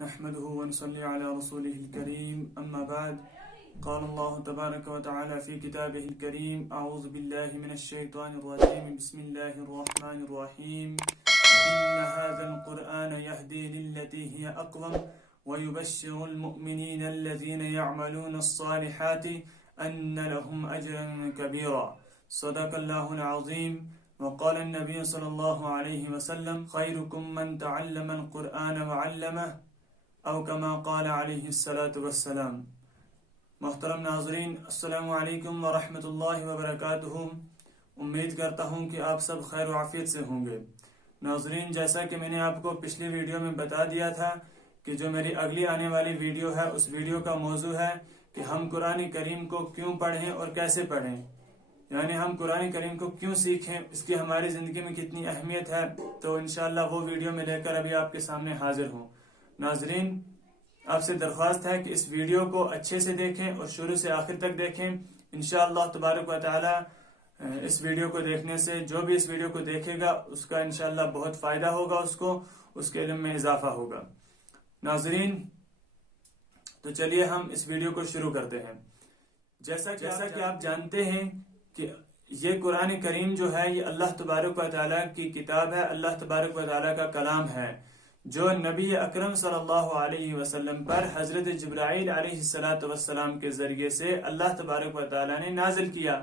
نحمده ونصلي على رسوله الكريم أما بعد قال الله تبارك وتعالى في كتابه الكريم أعوذ بالله من الشيطان الرجيم بسم الله الرحمن الرحيم إن هذا القرآن يهدي للتي هي أقوم ويبشر المؤمنين الذين يعملون الصالحات أن لهم أجرا كبيرا صدق الله العظيم وقال النبي صلى الله عليه وسلم خيركم من تعلم القرآن وعلمه او کما قال علیہ الصلاۃ والسلام۔ محترم ناظرین، السلام علیکم ورحمۃ اللہ وبرکاتہ۔ امید کرتا ہوں کہ آپ سب خیر و عافیت سے ہوں گے۔ ناظرین، جیسا کہ میں نے آپ کو پچھلی ویڈیو میں بتا دیا تھا کہ جو میری اگلی آنے والی ویڈیو ہے اس ویڈیو کا موضوع ہے کہ ہم قرآن کریم کو کیوں پڑھیں اور کیسے پڑھیں، یعنی ہم قرآن کریم کو کیوں سیکھیں، اس کی ہماری زندگی میں کتنی اہمیت ہے۔ تو انشاءاللہ وہ ویڈیو میں لے کر ابھی آپ کے سامنے حاضر ہوں۔ ناظرین، آپ سے درخواست ہے کہ اس ویڈیو کو اچھے سے دیکھیں اور شروع سے آخر تک دیکھیں۔ انشاءاللہ تبارک و تعالی اس ویڈیو کو دیکھنے سے جو بھی اس ویڈیو کو دیکھے گا اس کا انشاءاللہ بہت فائدہ ہوگا، اس کے علم میں اضافہ ہوگا۔ ناظرین، تو چلیے ہم اس ویڈیو کو شروع کرتے ہیں۔ جیسا کہ آپ جانتے ہیں کہ یہ قرآن کریم جو ہے یہ اللہ تبارک و تعالی کی کتاب ہے، اللہ تبارک و تعالی کا کلام ہے، جو نبی اکرم صلی اللہ علیہ وسلم پر حضرت جبرائیل علیہ السلام کے ذریعے سے اللہ تبارک و تعالی نے نازل کیا۔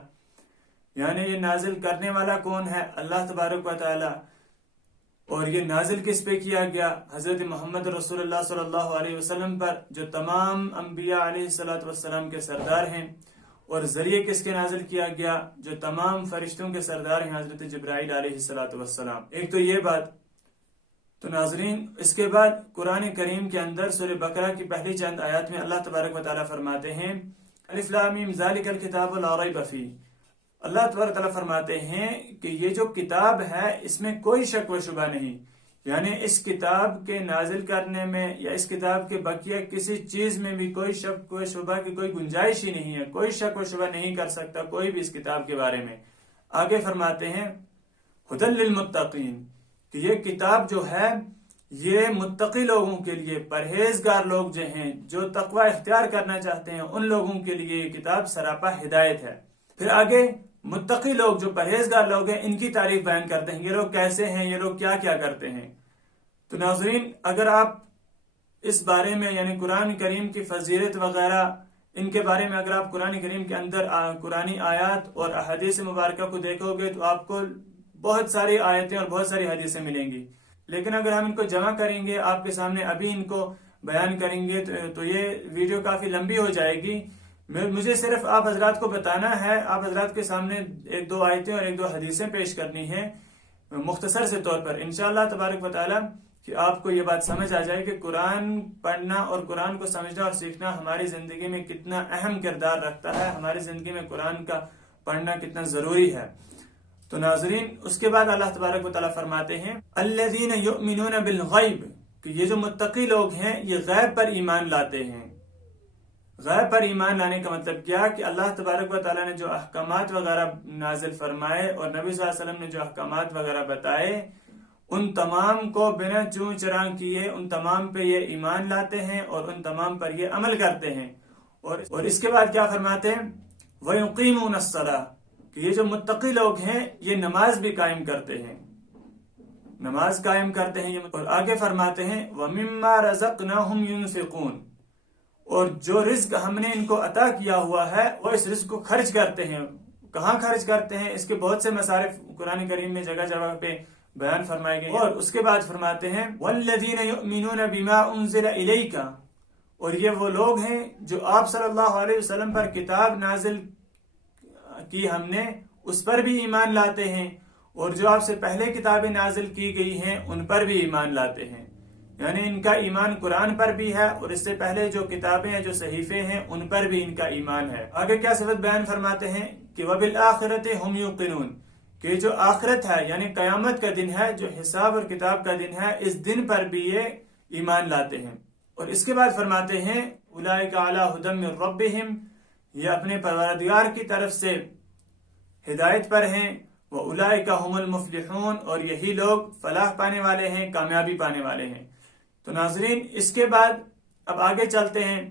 یعنی یہ نازل کرنے والا کون ہے؟ اللہ تبارک و تعالی۔ اور یہ نازل کس پہ کیا گیا؟ حضرت محمد رسول اللہ صلی اللہ علیہ وسلم پر، جو تمام انبیاء علیہ السلام کے سردار ہیں۔ اور ذریعے کس کے نازل کیا گیا؟ جو تمام فرشتوں کے سردار ہیں، حضرت جبرائیل علیہ السلام۔ ایک تو یہ بات۔ تو ناظرین، اس کے بعد قرآن کریم کے اندر سورہ بقرہ کی پہلی چند آیات میں اللہ تبارک و تعالیٰ فرماتے ہیں الف لام میم ذالک الکتاب لا ریب فیہ۔ اللہ تبارک و تعالیٰ فرماتے ہیں کہ یہ جو کتاب ہے اس میں کوئی شک و شبہ نہیں، یعنی اس کتاب کے نازل کرنے میں یا اس کتاب کے بقیہ کسی چیز میں بھی کوئی شک و شبہ کی کوئی گنجائش ہی نہیں ہے، کوئی شک و شبہ نہیں کر سکتا کوئی بھی اس کتاب کے بارے میں۔ آگے فرماتے ہیں ھدی للمتقین، کہ یہ کتاب جو ہے یہ متقی لوگوں کے لیے، پرہیزگار لوگ جو ہیں، جو تقوی اختیار کرنا چاہتے ہیں، ان لوگوں کے لیے یہ کتاب سراپا ہدایت ہے۔ پھر آگے متقی لوگ، جو پرہیزگار لوگ ہیں، ان کی تعریف بیان کرتے ہیں، یہ لوگ کیسے ہیں، یہ لوگ کیا کیا کرتے ہیں۔ تو ناظرین، اگر آپ اس بارے میں یعنی قرآن کریم کی فضیلت وغیرہ ان کے بارے میں اگر آپ قرآن کریم کے اندر قرآنی آیات اور احادیث مبارکہ کو دیکھو گے تو آپ کو بہت ساری آیتیں اور بہت ساری حدیثیں ملیں گی، لیکن اگر ہم ان کو جمع کریں گے، آپ کے سامنے ابھی ان کو بیان کریں گے تو یہ ویڈیو کافی لمبی ہو جائے گی۔ مجھے صرف آپ حضرات کو بتانا ہے، آپ حضرات کے سامنے ایک دو آیتیں اور ایک دو حدیثیں پیش کرنی ہیں مختصر سے طور پر، انشاءاللہ تبارک و تعالی، کہ آپ کو یہ بات سمجھ آ جائے کہ قرآن پڑھنا اور قرآن کو سمجھنا اور سیکھنا ہماری زندگی میں کتنا اہم کردار رکھتا ہے، ہماری زندگی میں قرآن کا پڑھنا کتنا ضروری ہے۔ تو ناظرین، اس کے بعد اللہ تبارک و تعالیٰ فرماتے ہیں الذین یؤمنون بالغیب، کہ یہ جو متقی لوگ ہیں یہ غیب پر ایمان لاتے ہیں۔ غیب پر ایمان لانے کا مطلب کیا؟ کہ اللہ تبارک و تعالیٰ نے جو احکامات وغیرہ نازل فرمائے اور نبی صلی اللہ علیہ وسلم نے جو احکامات وغیرہ بتائے، ان تمام کو بنا چوں چراں کیے ان تمام پہ یہ ایمان لاتے ہیں اور ان تمام پر یہ عمل کرتے ہیں۔ اور اس کے بعد کیا فرماتے ہیں وَيُقِيمُونَ الصَّلَاةَ، کہ یہ جو متقی لوگ ہیں یہ نماز بھی قائم کرتے ہیں، نماز قائم کرتے ہیں۔ اور آگے فرماتے ہیں وَمِمَّا رَزَقْنَاهُمْ يُنْفِقُونَ، اور جو رزق ہم نے ان کو عطا کیا ہوا ہے وہ اس رزق کو خرچ کرتے ہیں۔ کہاں خرچ کرتے ہیں؟ اس کے بہت سے مصارف قرآن کریم میں جگہ جگہ پہ بیان فرمائے گئے۔ اور اس کے بعد فرماتے ہیں وَالَّذِينَ يُؤْمِنُونَ بِمَا أُنزِلَ إِلَيْكَ، اور یہ وہ لوگ ہیں جو آپ صلی اللہ علیہ وسلم پر کتاب نازل کی ہم نے اس پر بھی ایمان لاتے ہیں، اور جو آپ سے پہلے کتابیں نازل کی گئی ہیں ان پر بھی ایمان لاتے ہیں۔ یعنی ان کا ایمان قرآن پر بھی ہے اور اس سے پہلے جو کتابیں ہیں، جو صحیفے ہیں، ان پر بھی ان کا ایمان ہے۔ آگے کیا صفت بیان فرماتے ہیں کہ وَبِالْآخِرَةِ هُمْ يُوقِنُونَ، کہ جو آخرت ہے یعنی قیامت کا دن ہے، جو حساب اور کتاب کا دن ہے، اس دن پر بھی یہ ایمان لاتے ہیں۔ اور اس کے بعد فرماتے ہیں أُولَٰئِكَ عَلَىٰ هُدًى مِّن رَّبِّهِمْ، یہ اپنے پروردگار کی طرف سے ہدایت پر ہیں۔ وَأُولَٰئِكَ هُمُ الْمُفْلِحُونَ، اور یہی لوگ فلاح پانے والے ہیں، کامیابی پانے والے ہیں۔ تو ناظرین اس کے بعد اب آگے چلتے ہیں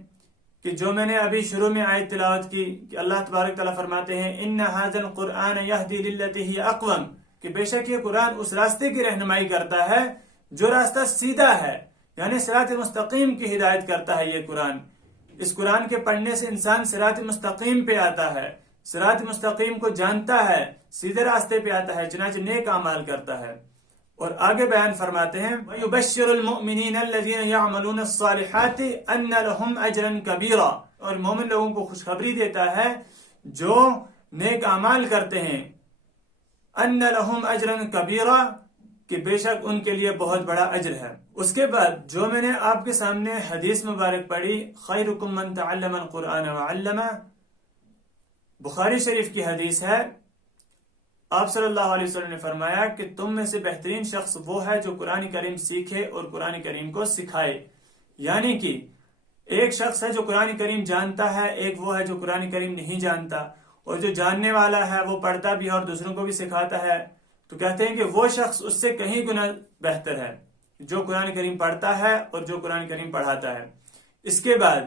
کہ جو میں نے ابھی شروع میں آیت تلاوت کی کہ اللہ تبارک تعالیٰ فرماتے ہیں ان ھذا القرآن یہدی للتی ہی اقوم، کہ بے شک یہ قرآن اس راستے کی رہنمائی کرتا ہے جو راستہ سیدھا ہے، یعنی صراط مستقیم کی ہدایت کرتا ہے یہ قرآن۔ اس قرآن کے پڑھنے سے انسان صراط مستقیم پہ آتا ہے، صراط مستقیم کو جانتا ہے، سیدھے راستے پہ آتا ہے، چنانچہ نیک اعمال کرتا ہے۔ اور آگے بیان فرماتے ہیں وَيُبَشِّرُ الْمُؤْمِنِينَ الَّذِينَ يَعْمَلُونَ الصَّالِحَاتِ أَنَّ لَهُمْ أَجْرًا كَبِيرًا، اور مومن لوگوں کو خوشخبری دیتا ہے جو نیک اعمال کرتے ہیں، أَنَّ لَهُمْ أَجْرًا كَبِيرًا، کہ بے شک ان کے لیے بہت بڑا اجر ہے۔ اس کے بعد جو میں نے آپ کے سامنے حدیث مبارک پڑھی خیرکم من تعلم القرآن وعلمہ، بخاری شریف کی حدیث ہے، آپ صلی اللہ علیہ وسلم نے فرمایا کہ تم میں سے بہترین شخص وہ ہے جو قرآن کریم سیکھے اور قرآن کریم کو سکھائے، یعنی کہ ایک شخص ہے جو قرآن کریم جانتا ہے، ایک وہ ہے جو قرآن کریم نہیں جانتا، اور جو جاننے والا ہے وہ پڑھتا بھی ہے اور دوسروں کو بھی سکھاتا ہے، تو کہتے ہیں کہ وہ شخص اس سے کہیں گنا بہتر ہے جو قرآن کریم پڑھتا ہے اور جو قرآن کریم پڑھاتا ہے۔ اس کے بعد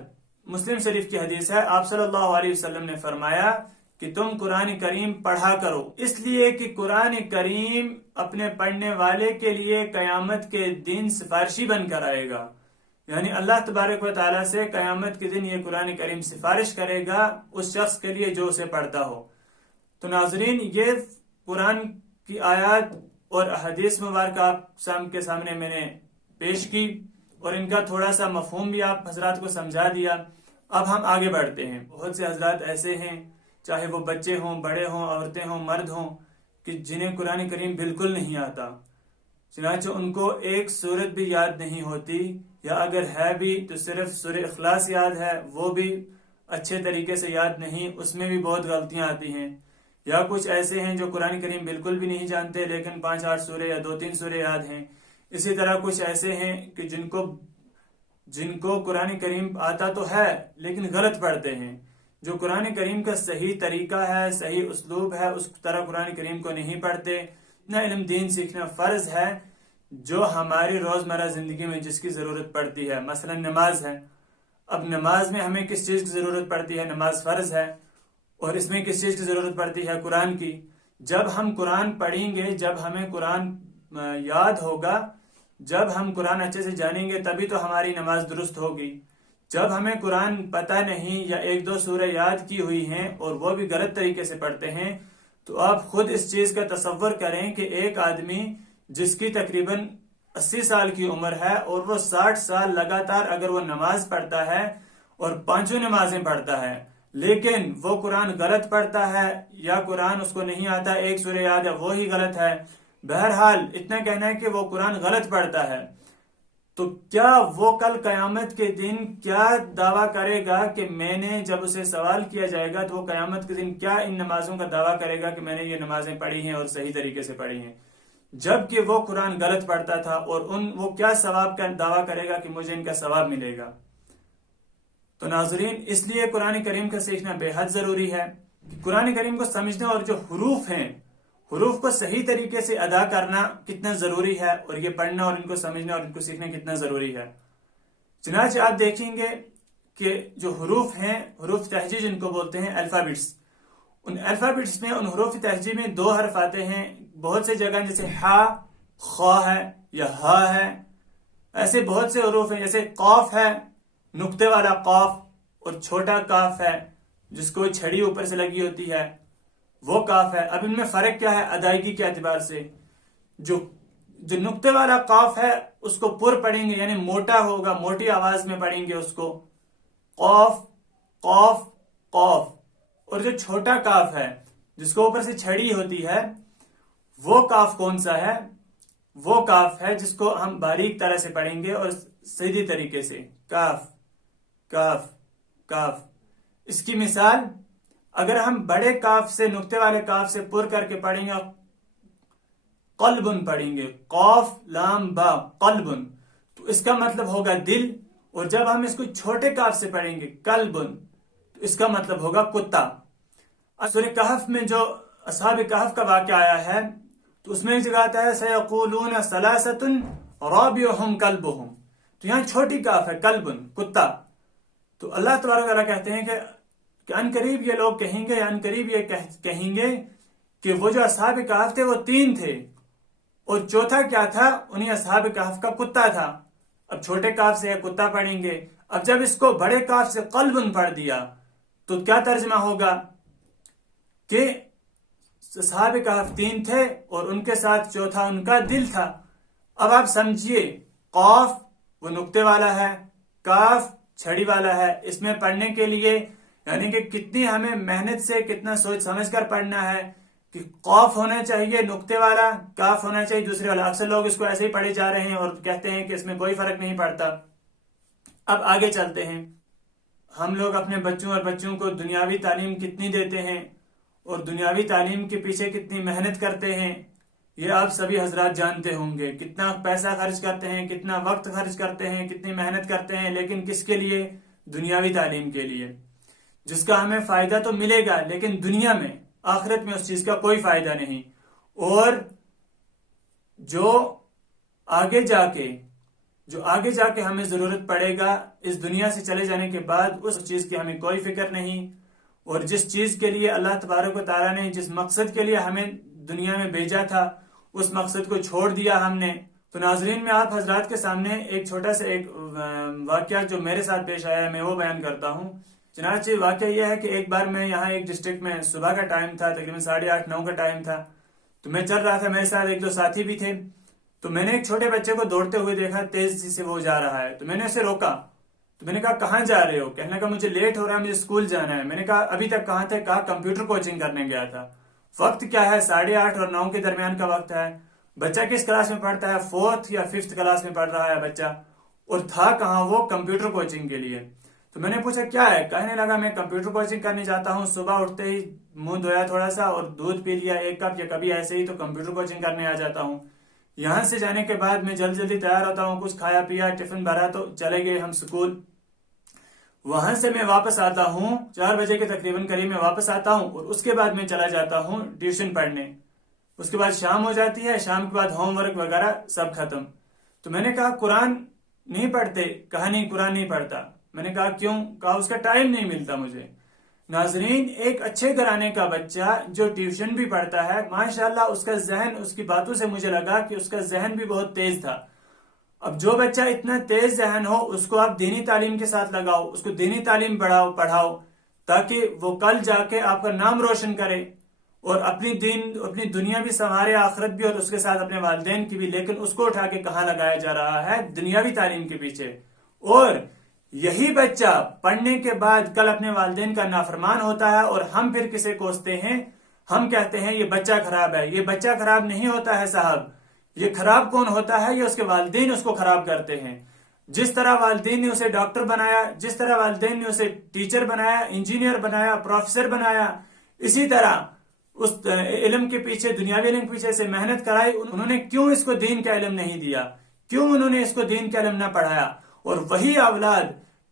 مسلم شریف کی حدیث ہے، آپ صلی اللہ علیہ وسلم نے فرمایا کہ تم قرآن کریم پڑھا کرو، اس لیے کہ قرآن کریم اپنے پڑھنے والے کے لیے قیامت کے دن سفارشی بن کر آئے گا، یعنی اللہ تبارک و تعالیٰ سے قیامت کے دن یہ قرآن کریم سفارش کرے گا اس شخص کے لیے جو اسے پڑھتا ہو۔ تو ناظرین یہ قرآن کی آیات اور احادیث مبارکہ آپ کے سامنے میں نے پیش کی اور ان کا تھوڑا سا مفہوم بھی آپ حضرات کو سمجھا دیا۔ اب ہم آگے بڑھتے ہیں۔ بہت سے حضرات ایسے ہیں، چاہے وہ بچے ہوں، بڑے ہوں، عورتیں ہوں، مرد ہوں، کہ جنہیں قرآن کریم بالکل نہیں آتا، چنانچہ ان کو ایک سورت بھی یاد نہیں ہوتی، یا اگر ہے بھی تو صرف سورہ اخلاص یاد ہے، وہ بھی اچھے طریقے سے یاد نہیں، اس میں بھی بہت غلطیاں آتی ہیں۔ یا کچھ ایسے ہیں جو قرآن کریم بالکل بھی نہیں جانتے لیکن 5-8 سورے یا 2-3 سورے یاد ہیں۔ اسی طرح کچھ ایسے ہیں کہ جن کو قرآن کریم آتا تو ہے لیکن غلط پڑھتے ہیں، جو قرآن کریم کا صحیح طریقہ ہے، صحیح اسلوب ہے، اس طرح قرآن کریم کو نہیں پڑھتے۔ نہ علم دین سیکھنا فرض ہے جو ہماری روزمرہ زندگی میں جس کی ضرورت پڑتی ہے، مثلا نماز ہے۔ اب نماز میں ہمیں کس چیز کی ضرورت پڑتی ہے؟ نماز فرض ہے، اور اس میں کس چیز کی ضرورت پڑتی ہے؟ قرآن کی۔ جب ہم قرآن پڑھیں گے، جب ہمیں قرآن یاد ہوگا، جب ہم قرآن اچھے سے جانیں گے تبھی تو ہماری نماز درست ہوگی۔ جب ہمیں قرآن پتہ نہیں یا 1-2 سورہ یاد کی ہوئی ہیں اور وہ بھی غلط طریقے سے پڑھتے ہیں، تو آپ خود اس چیز کا تصور کریں کہ ایک آدمی جس کی تقریباً 80 سال کی عمر ہے اور وہ 60 سال لگاتار اگر وہ نماز پڑھتا ہے اور 5 نمازیں پڑھتا ہے، لیکن وہ قرآن غلط پڑھتا ہے یا قرآن اس کو نہیں آتا، ایک سورہ یاد ہے وہی غلط ہے، بہرحال اتنا کہنا ہے کہ وہ قرآن غلط پڑھتا ہے، تو کیا وہ کل قیامت کے دن کیا دعویٰ کرے گا کہ میں نے، جب اسے سوال کیا جائے گا تو وہ قیامت کے دن کیا ان نمازوں کا دعویٰ کرے گا کہ میں نے یہ نمازیں پڑھی ہیں اور صحیح طریقے سے پڑھی ہیں، جبکہ وہ قرآن غلط پڑھتا تھا، اور وہ کیا ثواب کا دعویٰ کرے گا کہ مجھے ان کا ثواب ملے گا۔ تو ناظرین اس لیے قرآن کریم کا سیکھنا بے حد ضروری ہے۔ قرآن کریم کو سمجھنا اور جو حروف ہیں، حروف کو صحیح طریقے سے ادا کرنا کتنا ضروری ہے، اور یہ پڑھنا اور ان کو سمجھنا اور ان کو سیکھنا کتنا ضروری ہے۔ چنانچہ آپ دیکھیں گے کہ جو حروف ہیں، حروف تہجی جن کو بولتے ہیں، الفابٹس، ان الفابٹس میں، ان حروف تہجی میں 2 حرف آتے ہیں بہت سے جگہ، جیسے ہا، خا ہے یا ہا ہے، ایسے بہت سے حروف ہیں، جیسے قاف ہے، نقطے والا قاف، اور چھوٹا کاف ہے جس کو چھڑی اوپر سے لگی ہوتی ہے، وہ کاف ہے۔ اب ان میں فرق کیا ہے ادائیگی کے اعتبار سے؟ جو نقطے والا قاف ہے اس کو پر پڑھیں گے، یعنی موٹا ہوگا، موٹی آواز میں پڑھیں گے اس کو، قاف قاف قاف۔ اور جو چھوٹا کاف ہے جس کو اوپر سے چھڑی ہوتی ہے، وہ کاف کون سا ہے؟ وہ کاف ہے جس کو ہم باریک طرح سے پڑھیں گے اور سیدھی طریقے سے، کاف کاف کاف۔ اس کی مثال اگر ہم بڑے کاف سے، نقطے والے کاف سے پر کر کے پڑھیں گے، قلبن پڑھیں گے، قاف لام با قلبن، تو اس کا مطلب ہوگا دل، اور جب ہم اس کو چھوٹے کاف سے پڑھیں گے، قلبن، تو اس کا مطلب ہوگا کتا۔ سورہ کہف میں جو اصحاب کہف کا واقعہ آیا ہے تو اس میں ایک جگہ آتا ہے سَيَقُولُونَ ثَلَاثَةٌ رَابِعُهُمْ كَلْبُهُمْ، تو یہاں چھوٹی کاف ہے، کلبن کتا. تو اللہ تبارک و تعالیٰ کہتے ہیں کہ ان قریب یہ لوگ کہیں گے، ان قریب یہ کہیں گے کہ وہ جو اصحاب کہف تھے وہ 3 تھے، اور چوتھا کیا تھا؟ انہیں اصحاب کہف کا کتا تھا. اب چھوٹے کاف سے کتا پڑھیں گے. اب جب اس کو بڑے کاف سے قلبن پڑھ دیا تو کیا ترجمہ ہوگا کہ اصحاب کہف 3 تھے اور ان کے ساتھ چوتھا ان کا دل تھا. اب آپ سمجھیے، قاف وہ نقطے والا ہے، کاف چھڑی والا ہے. اس میں پڑھنے کے لیے یعنی کہ کتنی ہمیں محنت سے، کتنا سوچ سمجھ کر پڑھنا ہے کہ قاف ہونا چاہیے نقطے والا، کاف ہونا چاہیے دوسرے والا. اکثر لوگ اس کو ایسے ہی پڑھے جا رہے ہیں اور کہتے ہیں کہ اس میں کوئی فرق نہیں پڑتا. اب آگے چلتے ہیں. ہم لوگ اپنے بچوں اور بچوں کو دنیاوی تعلیم کتنی دیتے ہیں اور دنیاوی تعلیم کے پیچھے کتنی محنت کرتے ہیں، یہ آپ سبھی حضرات جانتے ہوں گے. کتنا پیسہ خرچ کرتے ہیں، کتنا وقت خرچ کرتے ہیں، کتنی محنت کرتے ہیں، لیکن کس کے لیے؟ دنیاوی تعلیم کے لیے، جس کا ہمیں فائدہ تو ملے گا لیکن دنیا میں، آخرت میں اس چیز کا کوئی فائدہ نہیں. اور جو آگے جا کے ہمیں ضرورت پڑے گا اس دنیا سے چلے جانے کے بعد، اس چیز کی ہمیں کوئی فکر نہیں. اور جس چیز کے لیے اللہ تبارک و تعالیٰ نے، جس مقصد کے لیے ہمیں دنیا میں بھیجا تھا، اس مقصد کو چھوڑ دیا ہم نے. تو ناظرین، میں آپ حضرات کے سامنے ایک چھوٹا سا ایک واقعہ جو میرے ساتھ پیش آیا ہے میں وہ بیان کرتا ہوں. چنانچہ واقعہ یہ ہے کہ ایک بار میں یہاں ایک ڈسٹرکٹ میں صبح کا ٹائم تھا، تقریباً 8:30 9 کا ٹائم تھا. تو میں چل رہا تھا، میرے ساتھ 1 2 ساتھی بھی تھے. تو میں نے ایک چھوٹے بچے کو دوڑتے ہوئے دیکھا، تیزی سے وہ جا رہا ہے. تو میں نے اسے روکا. تو میں نے کہا کہاں جا رہے ہو؟ کہنے لگا مجھے لیٹ ہو رہا ہے، مجھے اسکول جانا ہے. میں نے کہا ابھی تک کہاں تھے؟ کہا کمپیوٹر کوچنگ کرنے گیا تھا. وقت کیا ہے؟ 8:30 اور 9 کے درمیان کا وقت ہے. بچہ کس کلاس میں پڑھتا ہے؟ 4th یا 5th کلاس میں پڑھ رہا ہے بچہ. اور تھا کہاں؟ وہ کمپیوٹر کوچنگ کے لیے. تو میں نے پوچھا کیا ہے؟ کہنے لگا میں کمپیوٹر کوچنگ کرنے جاتا ہوں، صبح اٹھتے ہی منہ دھویا تھوڑا سا اور دودھ پی لیا 1 کپ، یا کبھی ایسے ہی تو کمپیوٹر کوچنگ کرنے آ جاتا ہوں. یہاں سے جانے کے بعد میں جلدی تیار ہوتا ہوں، کچھ کھایا پیا، ٹفن بھرا تو چلے گئے ہم اسکول. وہاں سے میں واپس آتا ہوں 4 بجے کے تقریباً قریب میں واپس آتا ہوں، اور اس کے بعد میں چلا جاتا ہوں ٹیوشن پڑھنے. اس کے بعد شام ہو جاتی ہے، شام کے بعد ہوم ورک وغیرہ سب ختم. تو میں نے کہا قرآن نہیں پڑھتے؟ کہا نہیں قرآن نہیں پڑھتا. میں نے کہا کیوں؟ کہا اس کا ٹائم نہیں ملتا مجھے. ناظرین، ایک اچھے گھرانے کا بچہ جو ٹیوشن بھی پڑھتا ہے، ماشاءاللہ اس کا ذہن، اس کی باتوں سے مجھے لگا کہ اس کا ذہن بھی بہت تیز تھا. اب جو بچہ اتنا تیز ذہن ہو اس کو آپ دینی تعلیم کے ساتھ لگاؤ، اس کو دینی تعلیم پڑھاؤ تاکہ وہ کل جا کے آپ کا نام روشن کرے اور اپنی دنیا بھی سنوارے، آخرت بھی، اور اس کے ساتھ اپنے والدین کی بھی. لیکن اس کو اٹھا کے کہاں لگایا جا رہا ہے؟ دنیاوی تعلیم کے پیچھے. اور یہی بچہ پڑھنے کے بعد کل اپنے والدین کا نافرمان ہوتا ہے، اور ہم پھر کسے کوستے ہیں؟ ہم کہتے ہیں یہ بچہ خراب ہے. یہ بچہ خراب نہیں ہوتا ہے صاحب. یہ خراب کون ہوتا ہے؟ یہ اس کے والدین اس کو خراب کرتے ہیں. جس طرح والدین نے اسے ڈاکٹر بنایا، جس طرح والدین نے اسے ٹیچر بنایا، انجینئر بنایا، پروفیسر بنایا، اسی طرح اس علم کے پیچھے، دنیاوی علم کے پیچھے سے محنت کرائی. انہوں نے کیوں اس کو دین کا علم نہیں دیا؟ کیوں انہوں نے اس کو دین کا علم نہ پڑھایا؟ اور وہی اولاد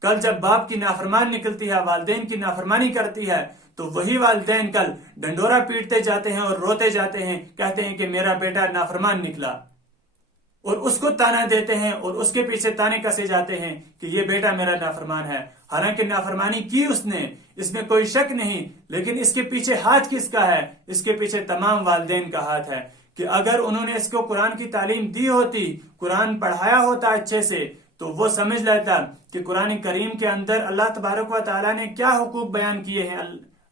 کل جب باپ کی نافرمان نکلتی ہے، والدین کی نافرمانی کرتی ہے، تو وہی والدین کل ڈنڈورا پیٹتے جاتے ہیں اور روتے جاتے ہیں، کہتے ہیں کہ میرا بیٹا نافرمان نکلا، اور اس کو تانا دیتے ہیں اور اس کے پیچھے تانے کسے جاتے ہیں کہ یہ بیٹا میرا نافرمان ہے. حالانکہ نافرمانی کی اس نے، اس میں کوئی شک نہیں، لیکن اس کے پیچھے ہاتھ کس کا ہے؟ اس کے پیچھے تمام والدین کا ہاتھ ہے. کہ اگر انہوں نے اس کو قرآن کی تعلیم دی ہوتی، قرآن پڑھایا ہوتا اچھے سے، تو وہ سمجھ لیتا کہ قرآن کریم کے اندر اللہ تبارک و تعالیٰ نے کیا حقوق بیان کیے ہیں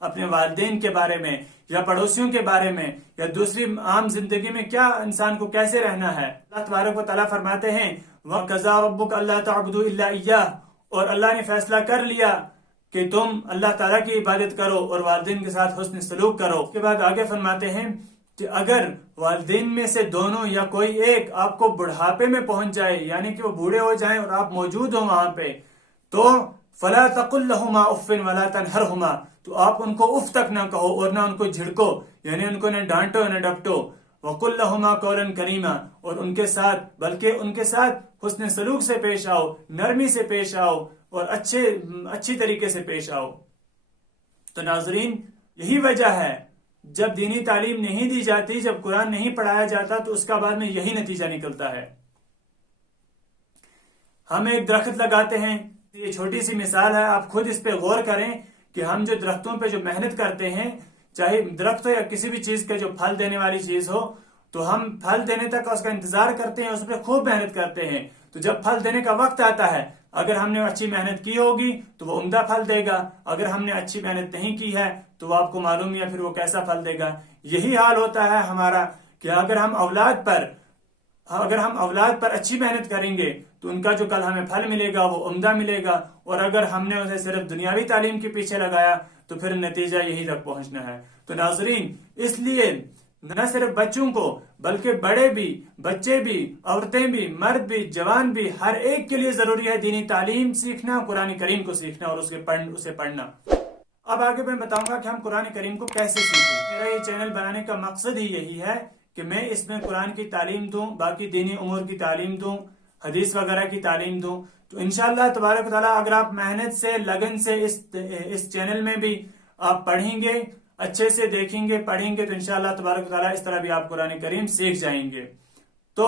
اپنے والدین کے بارے میں، یا پڑوسیوں کے بارے میں، یا دوسری عام زندگی میں کیا انسان کو کیسے رہنا ہے. اللہ تبارک و تعالیٰ فرماتے ہیں وَقَضَىٰ رَبُّكَ أَلَّا تَعْبُدُوا إِلَّا إِيَّاهُ، اور اللہ نے فیصلہ کر لیا کہ تم اللہ تعالیٰ کی عبادت کرو اور والدین کے ساتھ حسن سلوک کرو. اس کے بعد آگے فرماتے ہیں کہ اگر والدین میں سے دونوں یا کوئی ایک آپ کو بڑھاپے میں پہنچ جائے، یعنی کہ وہ بوڑھے ہو جائیں اور آپ موجود ہوں وہاں پہ، تو فَلَا تَقُلْ لَهُمَا أُفٍّ وَلَا تَنْهَرْهُمَا، تو آپ ان کو اف تک نہ کہو اور نہ ان کو جھڑکو، یعنی ان کو نہ ڈانٹو نہ ڈپٹو. وَقُلْ لَهُمَا قَوْلًا كَرِيمًا، اور ان کے ساتھ، بلکہ ان کے ساتھ حسن سلوک سے پیش آؤ، نرمی سے پیش آؤ، اور اچھی طریقے سے پیش آؤ. تو ناظرین، یہی وجہ ہے جب دینی تعلیم نہیں دی جاتی، جب قرآن نہیں پڑھایا جاتا، تو اس کا بعد میں یہی نتیجہ نکلتا ہے. ہم ایک درخت لگاتے ہیں، یہ چھوٹی سی مثال ہے، آپ خود اس پہ غور کریں کہ ہم جو درختوں پہ جو محنت کرتے ہیں، چاہے درخت ہو یا کسی بھی چیز کے جو پھل دینے والی چیز ہو، تو ہم پھل دینے تک اس کا انتظار کرتے ہیں، اس پہ خوب محنت کرتے ہیں، تو جب پھل دینے کا وقت آتا ہے، اگر ہم نے اچھی محنت کی ہوگی تو وہ عمدہ پھل دے گا، اگر ہم نے اچھی محنت نہیں کی ہے تو وہ آپ کو معلوم ہے پھر وہ کیسا پھل دے گا۔ یہی حال ہوتا ہے ہمارا کہ اگر ہم اولاد پر اچھی محنت کریں گے تو ان کا جو کل ہمیں پھل ملے گا وہ عمدہ ملے گا، اور اگر ہم نے اسے صرف دنیاوی تعلیم کے پیچھے لگایا تو پھر نتیجہ یہی تک پہنچنا ہے۔ تو ناظرین، اس لیے نہ صرف بچوں کو بلکہ بڑے بھی، بچے بھی، عورتیں بھی، مرد بھی، جوان بھی، ہر ایک کے لیے ضروری ہے دینی تعلیم سیکھنا، قرآن کریم کو سیکھنا اور اسے پڑھنا۔ اب آگے میں بتاؤں گا کہ ہم قرآن کریم کو کیسے سیکھیں۔ میرا یہ چینل بنانے کا مقصد ہی یہی ہے کہ میں اس میں قرآن کی تعلیم دوں، باقی دینی امور کی تعلیم دوں، حدیث وغیرہ کی تعلیم دوں۔ تو انشاءاللہ تبارک و تعالیٰ اگر آپ محنت سے، لگن سے اس چینل میں بھی آپ پڑھیں گے، اچھے سے دیکھیں گے، پڑھیں گے، تو انشاءاللہ تبارک و تعالیٰ اس طرح بھی آپ قرآن کریم سیکھ جائیں گے۔ تو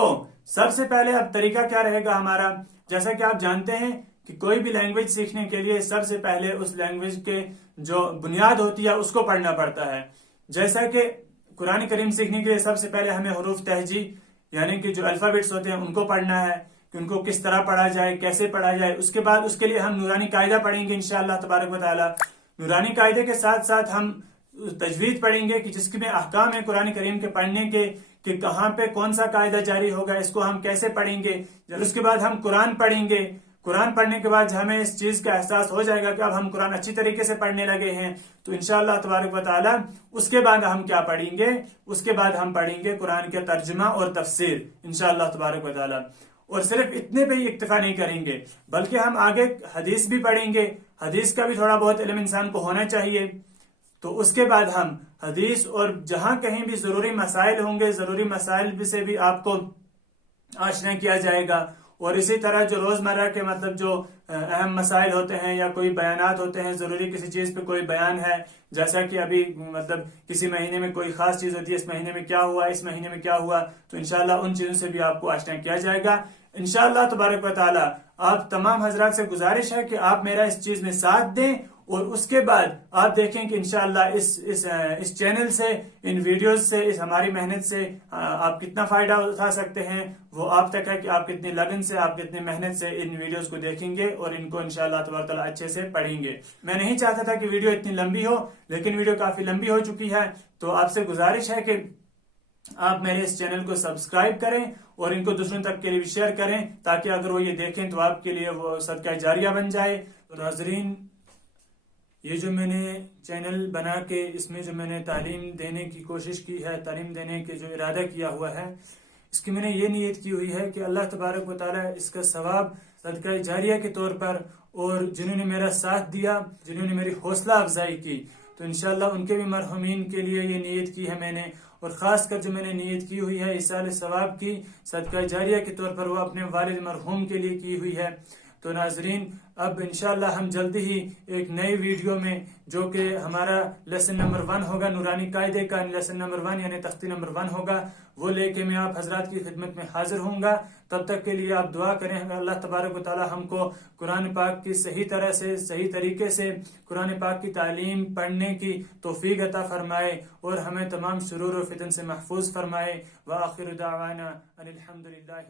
سب سے پہلے اب طریقہ کیا رہے گا ہمارا؟ جیسا کہ آپ جانتے ہیں کہ کوئی بھی لینگویج سیکھنے کے لیے سب سے پہلے اس لینگویج کے جو بنیاد ہوتی ہے اس کو پڑھنا پڑتا ہے۔ جیسا کہ قرآن کریم سیکھنے کے لیے سب سے پہلے ہمیں حروف تہجی یعنی کہ جو الفابیٹس ہوتے ہیں ان کو پڑھنا ہے کہ ان کو کس طرح پڑھا جائے، کیسے پڑھا جائے۔ اس کے بعد اس کے لیے ہم نورانی قاعدہ پڑھیں گے انشاءاللہ تبارک و تعالیٰ۔ نورانی قاعدے کے ساتھ ساتھ ہم تجوید پڑھیں گے کہ جس میں احکام ہے قرآن کریم کے پڑھنے کے، کہ کہاں پہ کون سا قاعدہ جاری ہوگا، اس کو ہم کیسے پڑھیں گے۔ اس کے بعد ہم قرآن پڑھیں گے۔ قرآن پڑھنے کے بعد ہمیں اس چیز کا احساس ہو جائے گا کہ اب ہم قرآن اچھی طریقے سے پڑھنے لگے ہیں، تو انشاءاللہ تبارک و تعالی اس کے بعد ہم کیا پڑھیں گے؟ اس کے بعد ہم پڑھیں گے قرآن کا ترجمہ اور تفسیر انشاءاللہ تبارک و تعالی۔ اور صرف اتنے پہ ہی اکتفا نہیں کریں گے بلکہ ہم آگے حدیث بھی پڑھیں گے۔ حدیث کا بھی تھوڑا بہت علم انسان کو ہونا چاہیے۔ تو اس کے بعد ہم حدیث اور جہاں کہیں بھی ضروری مسائل ہوں گے، ضروری مسائل سے بھی آپ کو آشنا کیا جائے گا۔ اور اسی طرح جو روزمرہ کے مطلب جو اہم مسائل ہوتے ہیں یا کوئی بیانات ہوتے ہیں، ضروری کسی چیز پہ کوئی بیان ہے، جیسا کہ ابھی مطلب کسی مہینے میں کوئی خاص چیز ہوتی ہے، اس مہینے میں کیا ہوا، اس مہینے میں کیا ہوا، تو انشاءاللہ ان چیزوں سے بھی آپ کو آشنا کیا جائے گا انشاءاللہ تبارک و تعالی۔ آپ تمام حضرات سے گزارش ہے کہ آپ میرا اس چیز میں ساتھ دیں، اور اس کے بعد آپ دیکھیں کہ انشاءاللہ اس چینل سے، ان ویڈیوز سے، اس ہماری محنت سے آپ کتنا فائدہ اٹھا سکتے ہیں۔ وہ آپ تک ہے کہ آپ کتنی لگن سے، آپ کتنی محنت سے ان ویڈیوز کو دیکھیں گے اور ان کو انشاءاللہ تبارک تعالیٰ اچھے سے پڑھیں گے۔ میں نہیں چاہتا تھا کہ ویڈیو اتنی لمبی ہو، لیکن ویڈیو کافی لمبی ہو چکی ہے، تو آپ سے گزارش ہے کہ آپ میرے اس چینل کو سبسکرائب کریں اور ان کو دوسروں تک کے لیے بھی شیئر کریں، تاکہ اگر وہ یہ دیکھیں تو آپ کے لیے وہ صدقہ جاریہ بن جائے۔ تو ناظرین، یہ جو میں نے چینل بنا کے اس میں جو میں نے تعلیم دینے کی کوشش کی ہے، تعلیم دینے کے جو ارادہ کیا ہوا ہے، اس کی میں نے یہ نیت کی ہوئی ہے کہ اللہ تبارک و تعالی اس کا ثواب صدقہ جاریہ کے طور پر، اور جنہوں نے میرا ساتھ دیا، جنہوں نے میری حوصلہ افزائی کی، تو انشاءاللہ ان کے بھی مرحومین کے لیے یہ نیت کی ہے میں نے، اور خاص کر جو میں نے نیت کی ہوئی ہے ایصال ثواب کی صدقہ جاریہ کے طور پر، وہ اپنے والد مرحوم کے لیے کی ہوئی ہے۔ تو ناظرین، اب انشاءاللہ ہم جلدی ہی ایک نئی ویڈیو میں، جو کہ ہمارا لیسن نمبر 1 ہوگا، نورانی قاعدے کا لیسن نمبر 1 یعنی تختی نمبر 1 ہوگا، وہ لے کے میں آپ حضرات کی خدمت میں حاضر ہوں گا۔ تب تک کے لیے آپ دعا کریں اللہ تبارک و تعالی ہم کو قرآن پاک کی صحیح طرح سے، صحیح طریقے سے قرآن پاک کی تعلیم پڑھنے کی توفیق عطا فرمائے، اور ہمیں تمام شرور و فتن سے محفوظ فرمائے۔ وآخر دعوانا ان الحمد للہ۔